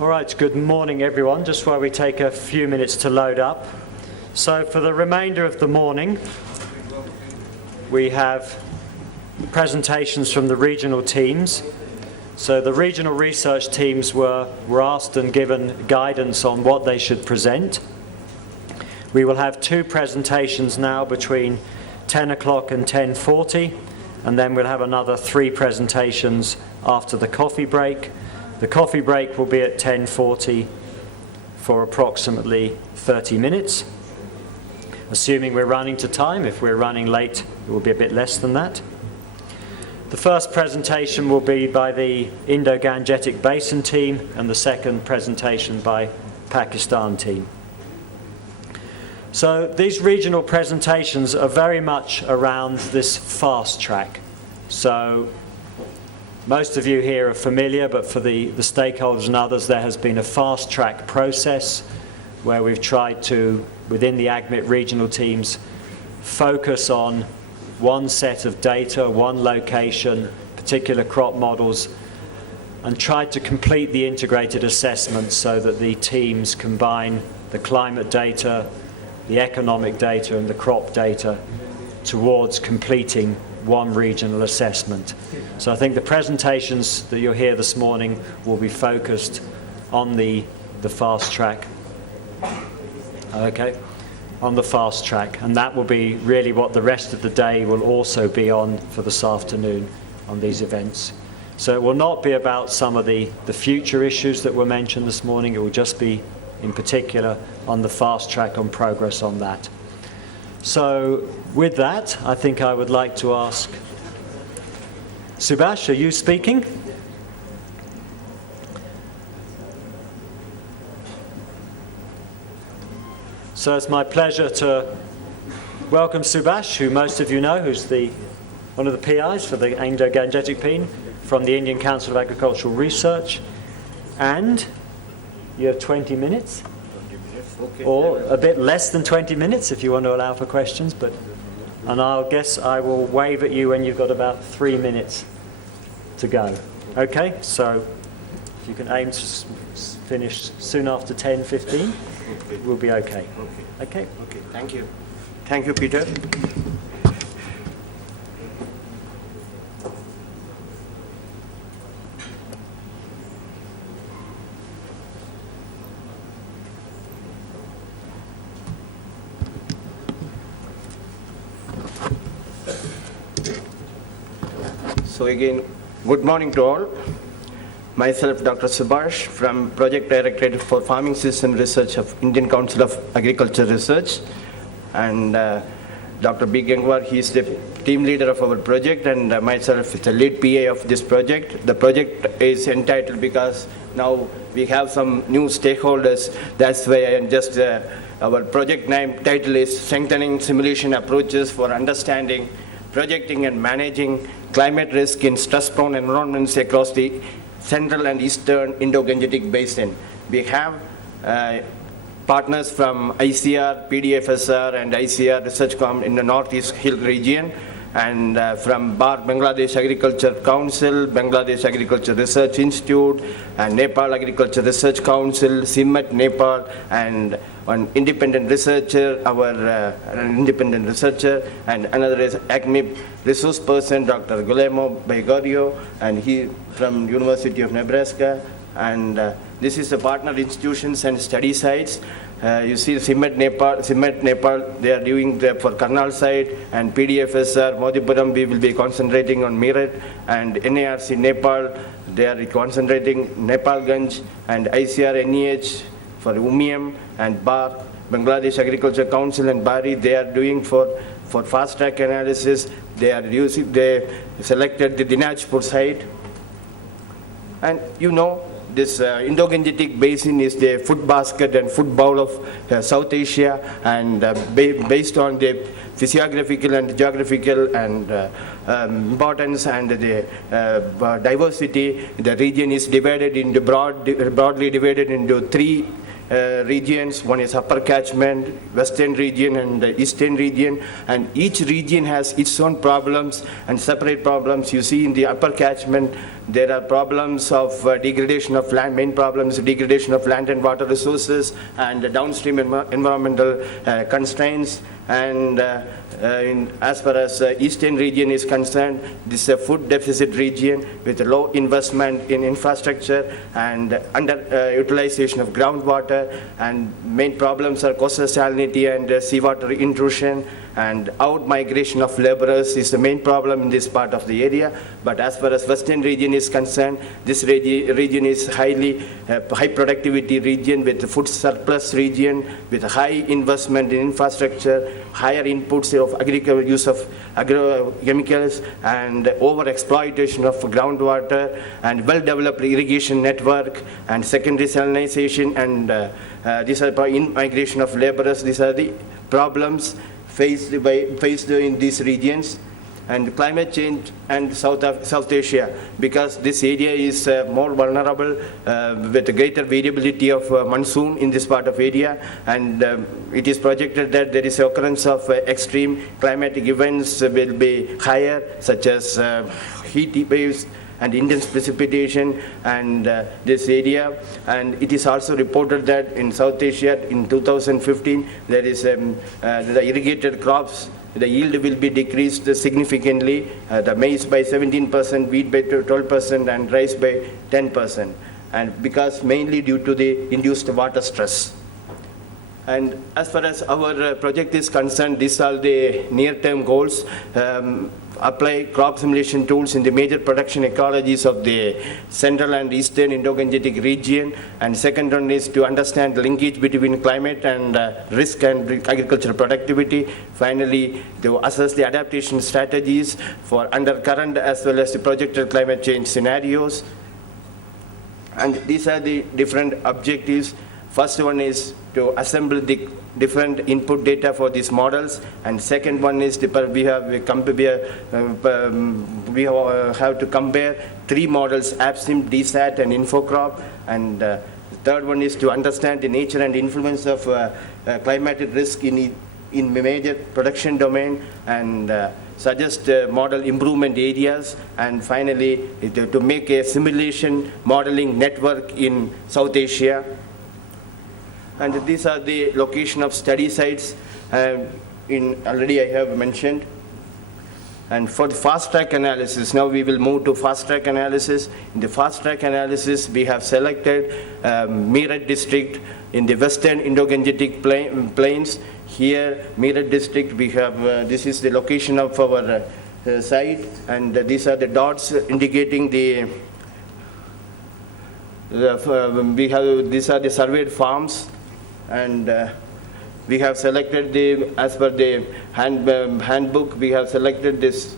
All right, good morning everyone. Just while we take a few minutes to load up. So for the remainder of the morning, we have presentations from the regional teams. So the regional research teams were asked and given guidance on what they should present. We will have 2 presentations now between 10 o'clock and 10:40, and then we'll have another 3 presentations after the coffee break. The coffee break will be at 10:40 for approximately 30 minutes. Assuming we're running to time, if we're running late, it will be a bit less than that. The first presentation will be by the Indo-Gangetic Basin team, and the second presentation by Pakistan team. So these regional presentations are very much around this fast track. So most of you here are familiar, but for the stakeholders and others, there has been a fast track process where we've tried to, within the AGMIT regional teams, focus on one set of data, one location, particular crop models, and tried to complete the integrated assessment so that the teams combine the climate data, the economic data, and the crop data towards completing one regional assessment. So I think the presentations that you'll hear this morning will be focused on the fast track. Okay, on the fast track, and that will be really what the rest of the day will also be on for this afternoon on these events. So it will not be about some of the future issues that were mentioned this morning. It will just be in particular on the fast track, on progress on that. So with that, I think I would like to ask Subash, are you speaking? So it's my pleasure to welcome Subash, who most of you know, who's one of the PIs for the Indo-Gangetic team from the Indian Council of Agricultural Research. And you have 20 minutes, okay, or a bit less than 20 minutes if you want to allow for questions. And I'll guess I will wave at you when you've got about 3 minutes to go. Okay, so if you can aim to finish soon after 10:15, we'll be okay. Okay. Okay. Thank you. Thank you, Peter. So again, good morning to all. Myself, Dr. Subash, from Project Directorate for Farming System Research of Indian Council of Agriculture Research. And Dr. B. Gangwar, he is the team leader of our project, and myself is the lead PA of this project. The project is entitled because now we have some new stakeholders. That's why I am just, our project name title is Strengthening Simulation Approaches for Understanding, Projecting and Managing Climate Risk in Stress-Prone Environments across the Central and Eastern Indo-Gangetic Basin. We have partners from ICR, PDFSR, and ICR Research in the Northeast Hill region, and from BAR, Bangladesh Agriculture Council, Bangladesh Agriculture Research Institute, and Nepal Agriculture Research Council, CIMMET Nepal, and an independent researcher, and another is ACMIP resource person, Dr. Guillermo Begorio, and he from University of Nebraska. And this is the partner institutions and study sites. You see CIMMET Nepal, they are doing for Karnal site, and PDFSR, Modipuram, we will be concentrating on Meerut, and NARC Nepal, they are concentrating Nepalganj, and ICR NEH for Umiam, and BAR, Bangladesh Agriculture Council, and BARI, they are doing for fast track analysis. They selected the Dinajpur site. And you know, this Indo-Gangetic Basin is the food basket and food bowl of South Asia, and based on the physiographical and geographical and importance and the diversity, the region is divided into broadly divided into 3 regions. One is upper catchment, western region, and the eastern region, and each region has its own problems and separate problems. You see in the upper catchment, there are problems of degradation of land, main problems, degradation of land and water resources, and downstream environmental constraints. And as far as eastern region is concerned, this is a food deficit region with low investment in infrastructure and underutilization of groundwater, and main problems are coastal salinity and seawater intrusion, and out migration of laborers is the main problem in this part of the area. But as far as western region is concerned, this region is high productivity region with food surplus region with high investment in infrastructure, higher inputs of agricultural use of agrochemicals, and over exploitation of groundwater, and well-developed irrigation network, and secondary salinization, and these are in-migration of laborers. These are the problems faced in these regions. And climate change and South Asia, because this area is more vulnerable with greater variability of monsoon in this part of area, and it is projected that there is occurrence of extreme climatic events will be higher, such as heat waves and intense precipitation and this area. And it is also reported that in South Asia in 2015 there is the irrigated crops, the yield will be decreased significantly, the maize by 17%, wheat by 12%, and rice by 10%, and because mainly due to the induced water stress. And as far as our project is concerned, these are the near-term goals. Apply crop simulation tools in the major production ecologies of the central and eastern Indo-Gangetic region. And second one is to understand the linkage between climate and risk and agricultural productivity. Finally, to assess the adaptation strategies for undercurrent as well as the projected climate change scenarios. And these are the different objectives. First one is to assemble the different input data for these models, and second one is we have to compare three models: AppSim, DSAT, and InfoCrop. And third one is to understand the nature and influence of climatic risk in major production domain, and suggest model improvement areas, and finally to make a simulation modeling network in South Asia. And these are the location of study sites already I have mentioned. And for the fast track analysis, now we will move to fast track analysis. In the fast track analysis, we have selected Meerut district in the western Indo-Gangetic plains. Here, Meerut district, we have, this is the location of our site, and these are the dots indicating these are the surveyed farms. And we have selected as per the handbook, we have selected this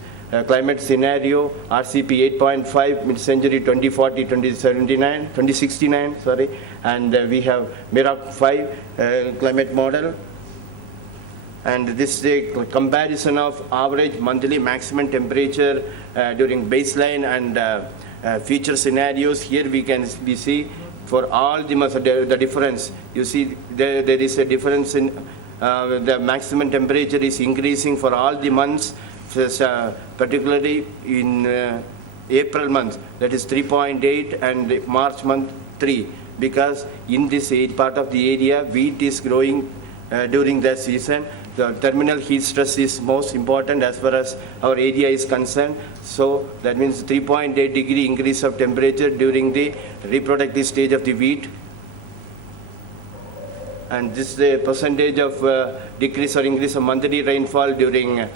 climate scenario, RCP 8.5, mid-century 2069, sorry. And we have MEROC 5 climate model. And this is a comparison of average monthly maximum temperature during baseline and future scenarios. Here we see for all the months, the difference. You see there is a difference in the maximum temperature is increasing for all the months, particularly in April month, that is 3.8, and March month 3, because in this part of the area wheat is growing during that season. The terminal heat stress is most important as far as our area is concerned. So that means 3.8 degree increase of temperature during the reproductive stage of the wheat. And this is the percentage of decrease or increase of monthly rainfall during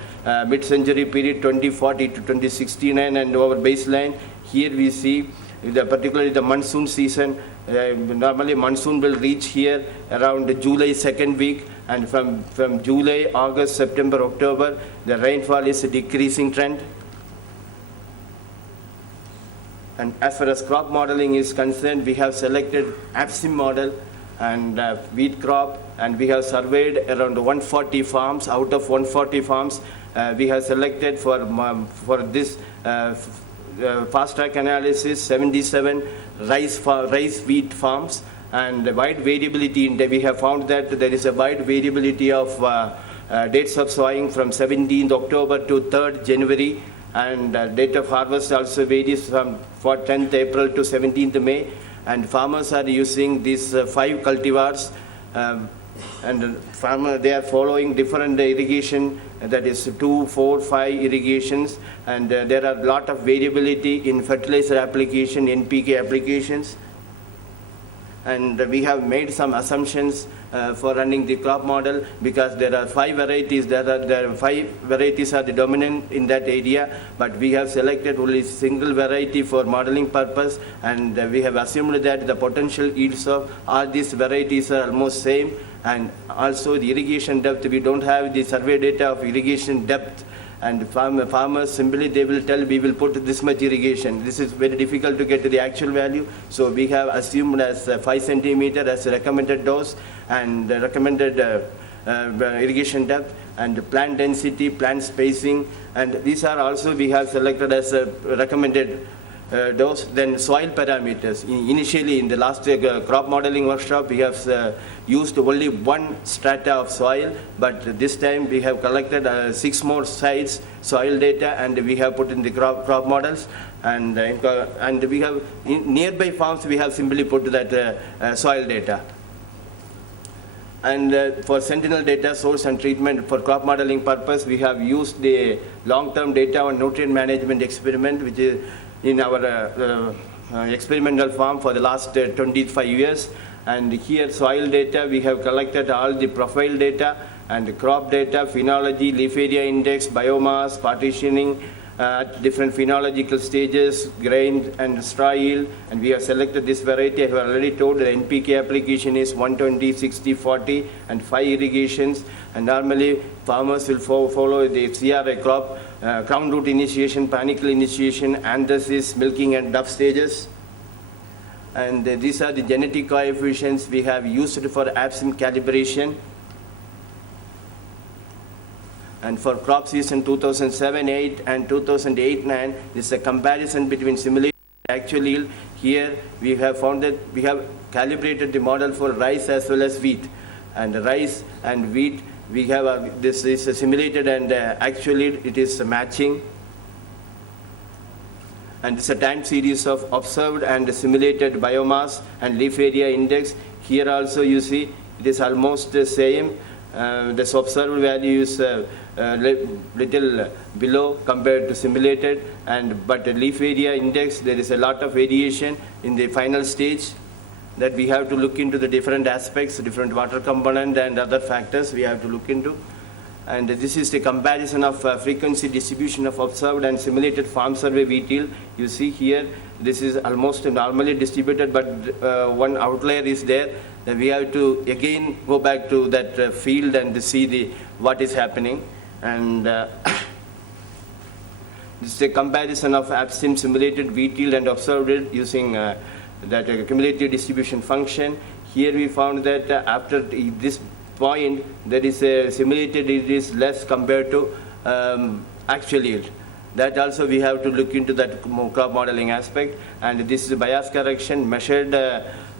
mid-century period 2040 to 2069 and our baseline. Here we see particularly the monsoon season. Normally monsoon will reach here around July 2nd week, and from July, August, September, October, the rainfall is a decreasing trend. And as far as crop modeling is concerned, we have selected AppSim model and wheat crop, and we have surveyed around 140 farms. Out of 140 farms, we have selected for this fast track analysis 77 rice wheat farms, and wide variability. We have found that there is a wide variability of dates of sowing from 17th October to 3rd January, And date of harvest also varies from 10th April to 17th May. And farmers are using these 5 cultivars. And they are following different irrigation, that is 2, 4, 5 irrigations. And there are a lot of variability in fertilizer application, NPK applications. And we have made some assumptions for running the crop model, because there are 5 varieties. There are 5 varieties are the dominant in that area, but we have selected only single variety for modeling purpose, and we have assumed that the potential yields of all these varieties are almost same. And also the irrigation depth, we don't have the survey data of irrigation depth. And farmers simply, they will tell, we will put this much irrigation. This is very difficult to get to the actual value. So we have assumed as 5 centimeter as recommended dose, and recommended irrigation depth, and plant density, plant spacing. And these are also we have selected as a recommended dose. Then soil parameters. Initially, in the last crop modeling workshop, we have used only 1 strata of soil, but this time we have collected 6 more sites soil data, and we have put in the crop models. And we have in nearby farms, we have simply put that soil data. And for sentinel data source and treatment for crop modeling purpose, we have used the long-term data on nutrient management experiment, which is in our experimental farm for the last 25 years. And here soil data, we have collected all the profile data and crop data, phenology, leaf area index, biomass, partitioning, different phenological stages, grain and straw yield. And we have selected this variety. I have already told the NPK application is 120, 60, 40, and 5 irrigations. And normally farmers will follow the CRI crop, crown root initiation, panicle initiation, anthesis, milking, and duff stages. And these are the genetic coefficients we have used for absent calibration. And for crop season 2007-8 and 2008-9, this is a comparison between simulated and actual yield. Here we have found that we have calibrated the model for rice as well as wheat. And rice and wheat, we have this is a simulated and actual yield, it is matching. And this is a time series of observed and simulated biomass and leaf area index. Here also you see it is almost the same. This observed value is little below compared to simulated, but the leaf area index, there is a lot of variation in the final stage that we have to look into the different aspects, different water component and other factors we have to look into. And this is the comparison of frequency distribution of observed and simulated farm survey wheat yield. You see here, this is almost normally distributed, but one outlier is there. Then we have to again go back to that field and see what is happening. And this is a comparison of absent simulated wheat yield and observed yield using that cumulative distribution function. Here we found that after this point, there is a simulated yield is less compared to actual yield. That also we have to look into that crop modeling aspect. And this is bias correction measured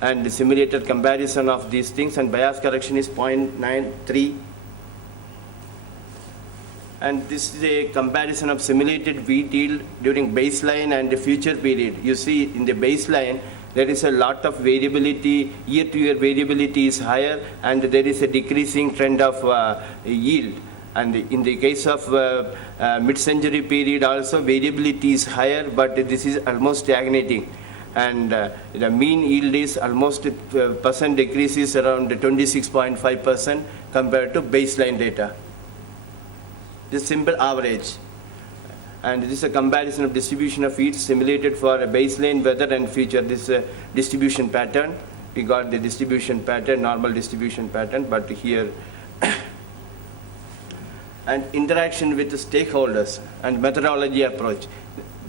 and simulated comparison of these things, and bias correction is 0.93. And this is a comparison of simulated wheat yield during baseline and the future period. You see in the baseline, there is a lot of variability, year-to-year variability is higher, and there is a decreasing trend of yield. And in the case of mid-century period also, variability is higher, but this is almost stagnating. And the mean yield is almost percent decrease is around 26.5% compared to baseline data. This simple average. And this is a comparison of distribution of yields simulated for a baseline, weather, and future. This distribution pattern. We got the distribution pattern, normal distribution pattern, but here. And interaction with the stakeholders and methodology approach.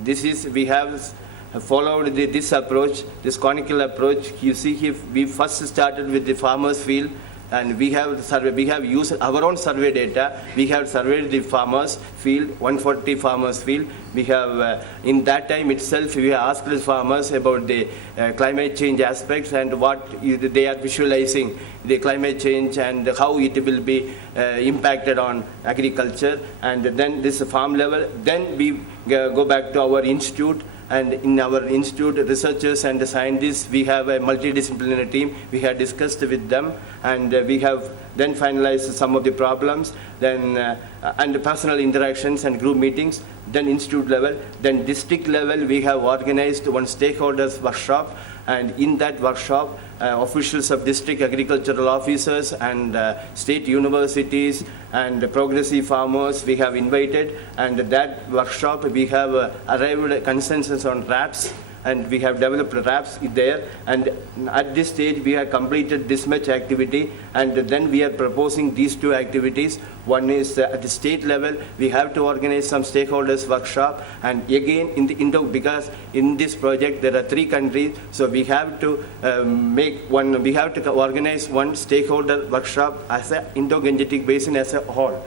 This is, we have followed this approach, this conical approach. You see here, we first started with the farmers field, and we have used our own survey data. We have surveyed the farmers field, 140 farmers field. We have, in that time itself, we have asked the farmers about the climate change aspects and what they are visualizing the climate change and how it will be impacted on agriculture. And then this farm level, then we go back to our institute. And in our institute, researchers and scientists, we have a multidisciplinary team. We have discussed with them, and we have then finalized some of the problems, then and personal interactions and group meetings, then institute level, then district level. We have organized one stakeholders workshop, and in that workshop, officials of district agricultural officers and state universities and progressive farmers we have invited, and that workshop we have arrived at consensus on RAPs, and we have developed RAPs there, and at this stage we have completed this much activity, and then we are proposing these two activities. One is at the state level, we have to organize some stakeholders workshop, and again in the because in this project there are 3 countries, so we have to we have to organize one stakeholder workshop as an Indo-Gangetic Basin as a whole.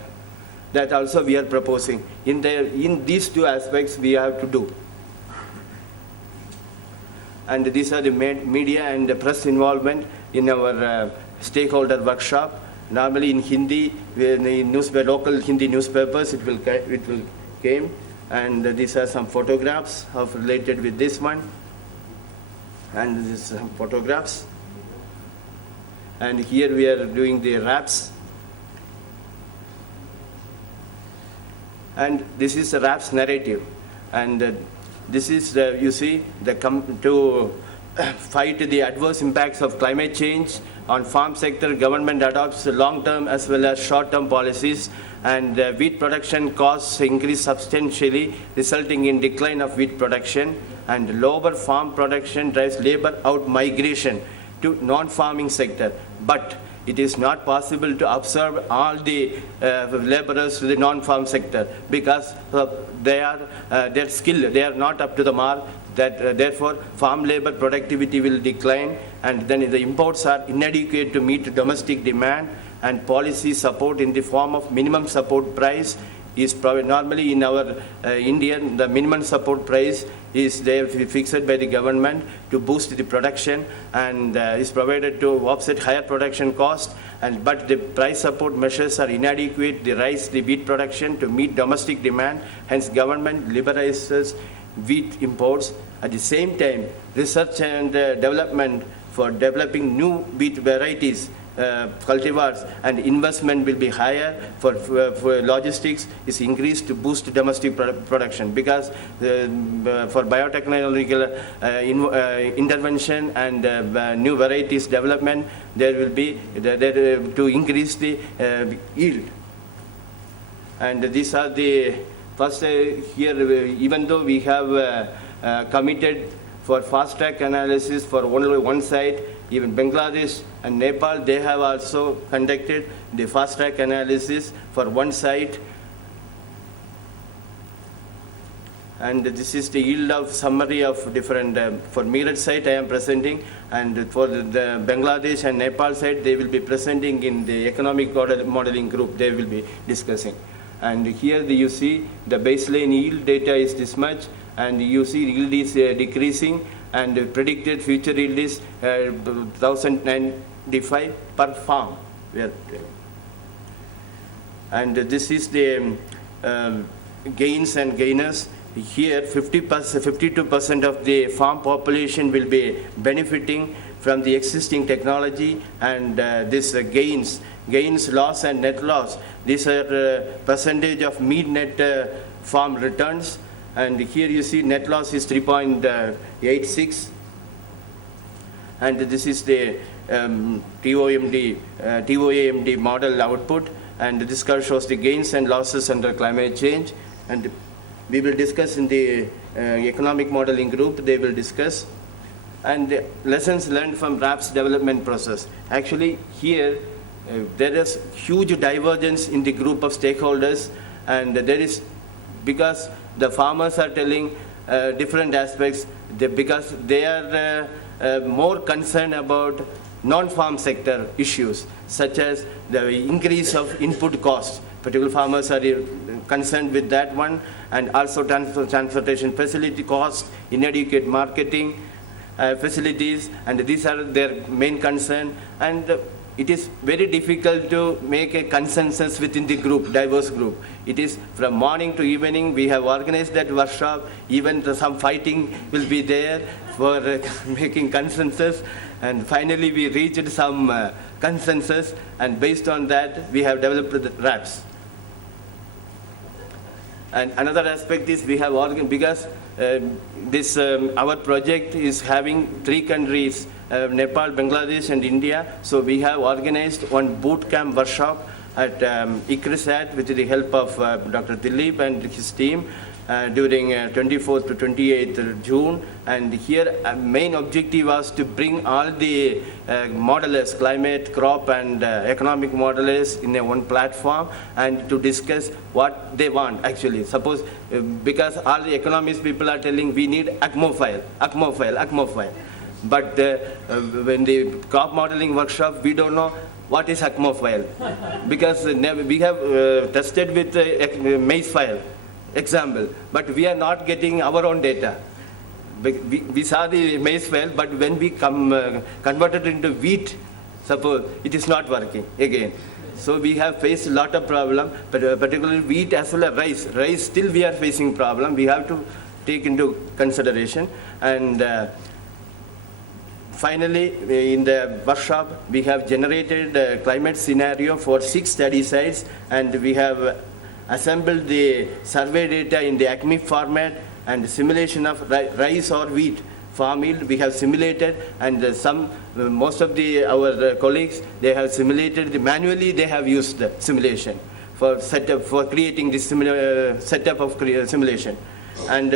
That also we are proposing. In these 2 aspects we have to do. And these are the media and the press involvement in our stakeholder workshop. Normally in Hindi, in local Hindi newspapers, it will came. And these are some photographs of related with this one. And these are some photographs. And here we are doing the RAPs. And this is the RAPs narrative. And this is, you see, to fight the adverse impacts of climate change on farm sector, government adopts long-term as well as short-term policies, and wheat production costs increase substantially, resulting in decline of wheat production, and lower farm production drives labor out migration to non-farming sector. But it is not possible to absorb all the laborers to the non-farm sector because their skill, they are not up to the mark. That therefore farm labor productivity will decline, and then the imports are inadequate to meet domestic demand, and policy support in the form of minimum support price is normally in our India, the minimum support price is there fixed by the government to boost the production, and is provided to offset higher production cost. But the price support measures are inadequate. They rise the wheat production to meet domestic demand. Hence, government liberalizes wheat imports. At the same time, research and development for developing new wheat varieties, cultivars, and investment will be higher for logistics is increased to boost domestic production, because for biotechnological intervention and new varieties development, there will be to increase the yield. And these are the first here, even though we have committed for fast track analysis for only one site, even Bangladesh and Nepal, they have also conducted the fast track analysis for one site. And this is the yield of summary of different, for Meerut site I am presenting, and for the Bangladesh and Nepal site they will be presenting in the economic modeling group, they will be discussing. And here you see the baseline yield data is this much, and you see yield is decreasing, and predicted future yield is 1,095 per farm. And this is the gains and gainers. Here 52% of the farm population will be benefiting from the existing technology, and this gains, loss and net loss. These are percentage of mean net farm returns. And here you see net loss is 3.86, and this is the TOAMD model output, and this curve shows the gains and losses under climate change. And we will discuss in the economic modeling group, they will discuss. And the lessons learned from RAP's development process. Actually here there is huge divergence in the group of stakeholders, and there is, because the farmers are telling different aspects. because they are more concerned about non-farm sector issues, such as the increase of input costs. Particular farmers are concerned with that one, and also transportation facility costs, inadequate marketing facilities, and these are their main concern. And it is very difficult to make a consensus within the group, diverse group. It is from morning to evening. We have organized that workshop. Even some fighting will be there for making consensus. And finally, we reached some consensus. And based on that, we have developed the RAPs. And another aspect is we have organized, because our project is having 3 countries, Nepal, Bangladesh, and India. So we have organized one boot camp workshop at ICRISAT with the help of Dr. Dilip and his team during 24th to 28th June. And here main objective was to bring all the modelers, climate, crop, and economic modelers in one platform, and to discuss what they want actually. Suppose, because all the economist people are telling we need ACMO file. But when the crop modeling workshop, we don't know what is ACMO file. Because we have tested with maize file example, but we are not getting our own data. We saw the maize file, but when we converted into wheat, suppose it is not working again. So we have faced a lot of problem, but particularly wheat as well as rice. Rice still we are facing problem. We have to take into consideration. And finally, in the workshop, we have generated a climate scenario for 6 study sites, and we have assembled the survey data in the ACME format, and simulation of rice or wheat farm yield we have simulated, and most of our colleagues, they have simulated manually. They have used the simulation for creating this setup of simulation. And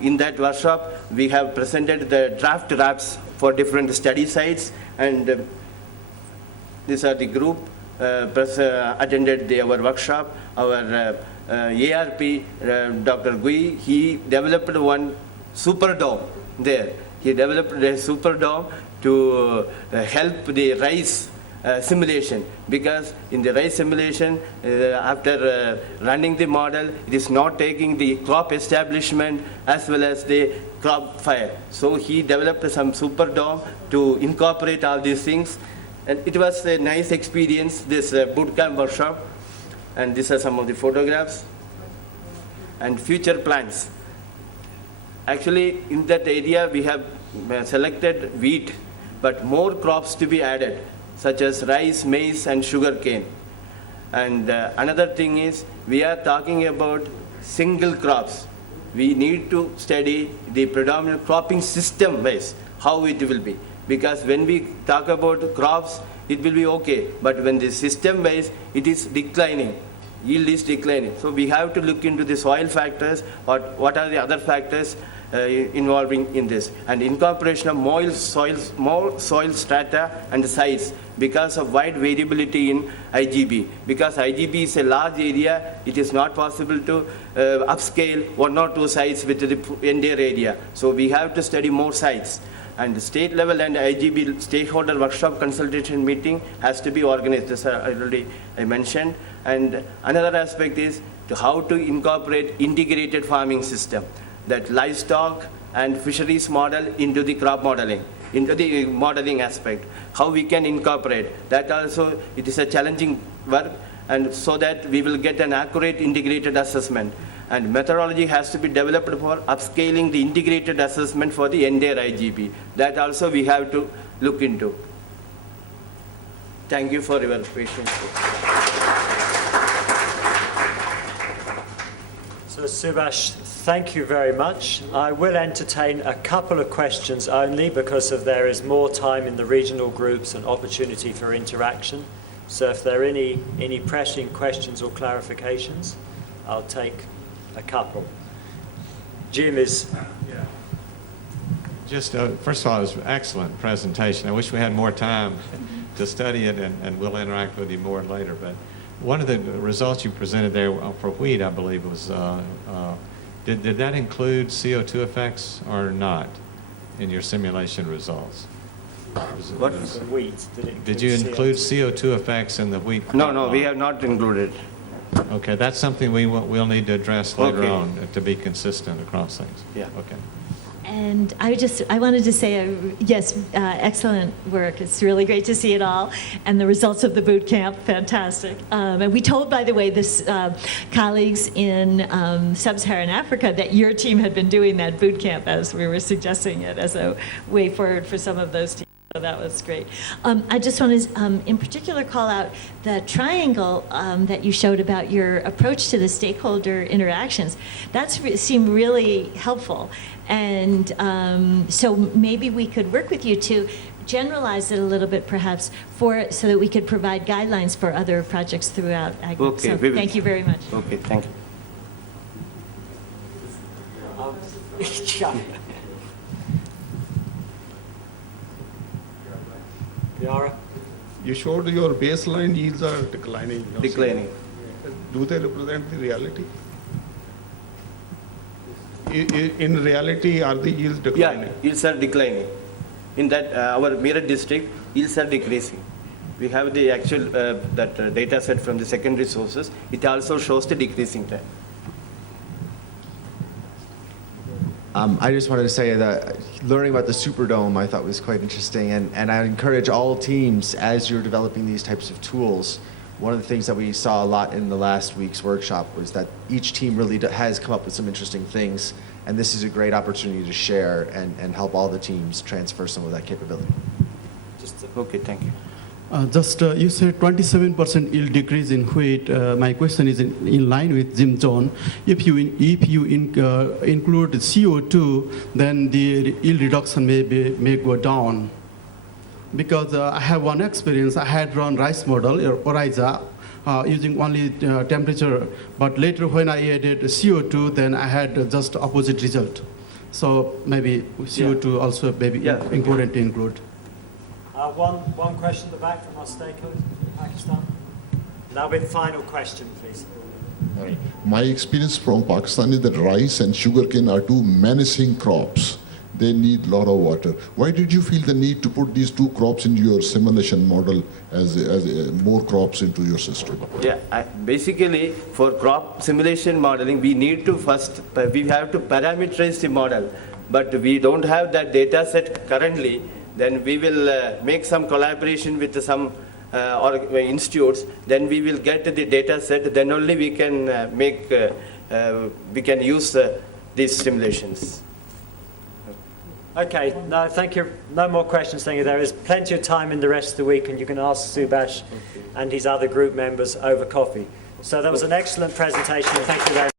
in that workshop, we have presented the draft RAPs for different study sites, and these are the group attended our workshop. Our ARP, Dr. Gui, he developed one super dome there. He developed a super dome to help the rice simulation, because in the rice simulation, after running the model, it is not taking the crop establishment as well as the crop fire. So he developed some super dome to incorporate all these things. And it was a nice experience, this bootcamp workshop. And these are some of the photographs and future plans. Actually, in that area, we have selected wheat, but more crops to be added, such as rice, maize, and sugarcane. And another thing is, we are talking about single crops. We need to study the predominant cropping system wise, how it will be. Because when we talk about crops, it will be okay. But when the system wise, it is declining. Yield is declining. So we have to look into the soil factors, or what are the other factors involving in this, and incorporation of more soil strata and sites, because of wide variability in IGB. Because IGB is a large area, it is not possible to upscale 1 or 2 sites with the entire area. So we have to study more sites. And the state level and IGB stakeholder workshop consultation meeting has to be organized, as I mentioned. And another aspect is how to incorporate integrated farming system, that livestock and fisheries model into the crop modeling, into the modeling aspect. How we can incorporate that also, it is a challenging work, and so that we will get an accurate integrated assessment. And methodology has to be developed for upscaling the integrated assessment for the entire IGB. That also we have to look into. Thank you for your patience. So Subash, thank you very much. I will entertain a couple of questions only, because there is more time in the regional groups and opportunity for interaction. So if there are any pressing questions or clarifications, I'll take a couple. Jim is... Yeah. Just, first of all, it was an excellent presentation. I wish we had more time to study it, and we'll interact with you more later. But one of the results you presented there for wheat, I believe, was Did that include CO2 effects or not in your simulation results? What? Wheat, did it Did you include CO2? CO2 effects in the wheat? No, we have not included. Okay, that's something we'll need to address later Okay. on to be consistent across things. Yeah. Okay. And I wanted to say, yes, excellent work. It's really great to see it all. And the results of the boot camp, fantastic. And we told, by the way, this colleagues in sub-Saharan Africa that your team had been doing that boot camp as we were suggesting it as a way forward for some of those teams. So that was great. I just want to, in particular, call out the triangle that you showed about your approach to the stakeholder interactions. That seemed really helpful. And so maybe we could work with you to generalize it a little bit, perhaps, so that we could provide guidelines for other projects throughout AgriC. Okay, so we will. thank you very much. Okay, thank you. Yara? You showed your baseline yields are declining. Declining. Do they represent the reality? In reality, are the yields Yeah, declining? yields are declining. In that, our mirror district, yields are decreasing. We have the actual data set from the secondary sources. It also shows the decreasing trend. I just wanted to say that learning about the Superdome I thought was quite interesting, and I encourage all teams, as you're developing these types of tools, one of the things that we saw a lot in the last week's workshop was that each team really has come up with some interesting things, and this is a great opportunity to share and help all the teams transfer some of that capability. Okay, thank you. You said 27% yield decrease in wheat. My question is in line with Jim John. If you include CO2, then the yield reduction may go down. Because I have one experience. I had run rice model or ORIZA using only temperature, but later when I added CO2, then I had just opposite result. So maybe CO2 also may be important to include. One question at the back from our stakeholders in Pakistan. That'll be the final question, please. My experience from Pakistan is that rice and sugarcane are two menacing crops. They need a lot of water. Why did you feel the need to put these two crops into your simulation model as more crops into your system? Yeah, basically for crop simulation modeling, we need to first, we have to parameterize the model, but we don't have that data set currently. Then we will make some collaboration with some institutes. Then we will get the data set. Then only we can we can use these simulations. Okay, no, thank you. No more questions, thank you. There is plenty of time in the rest of the week, and you can ask Subash and his other group members over coffee. So that was an excellent presentation. Thank you very much.